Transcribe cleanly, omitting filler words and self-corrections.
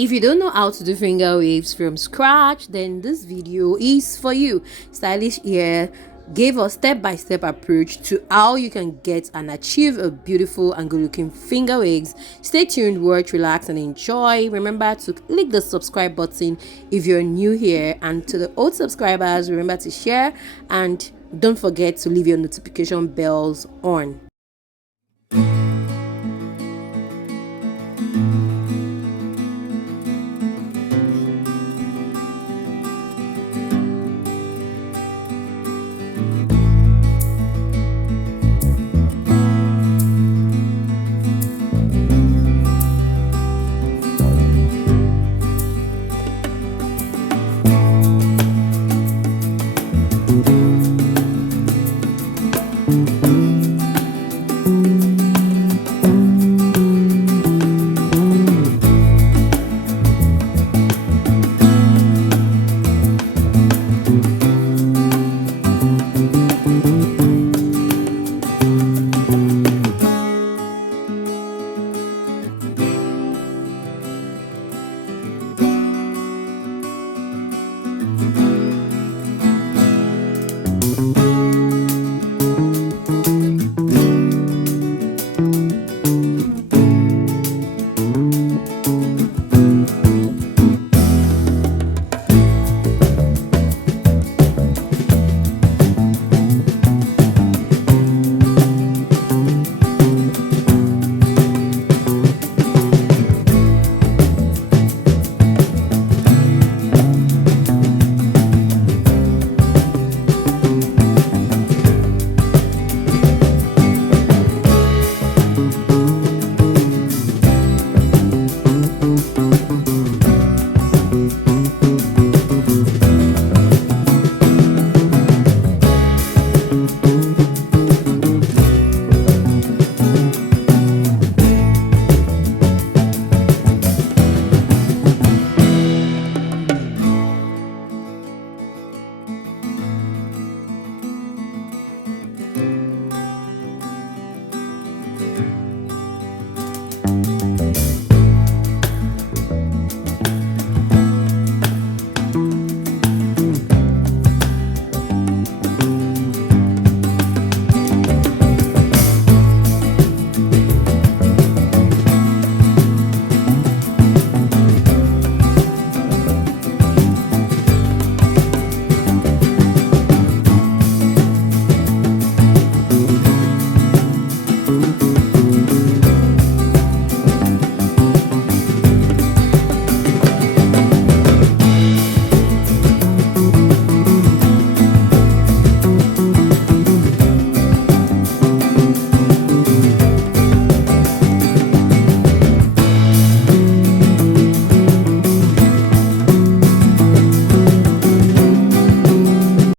If you don't know how to do finger waves from scratch, then this video is for you. Stylish Hair gave a step-by-step approach to how you can get and achieve a beautiful and good-looking finger waves. Stay tuned, watch, relax, and enjoy. Remember to click the subscribe button if you're new here, and to the old subscribers, remember to share and don't forget to leave your notification bells on.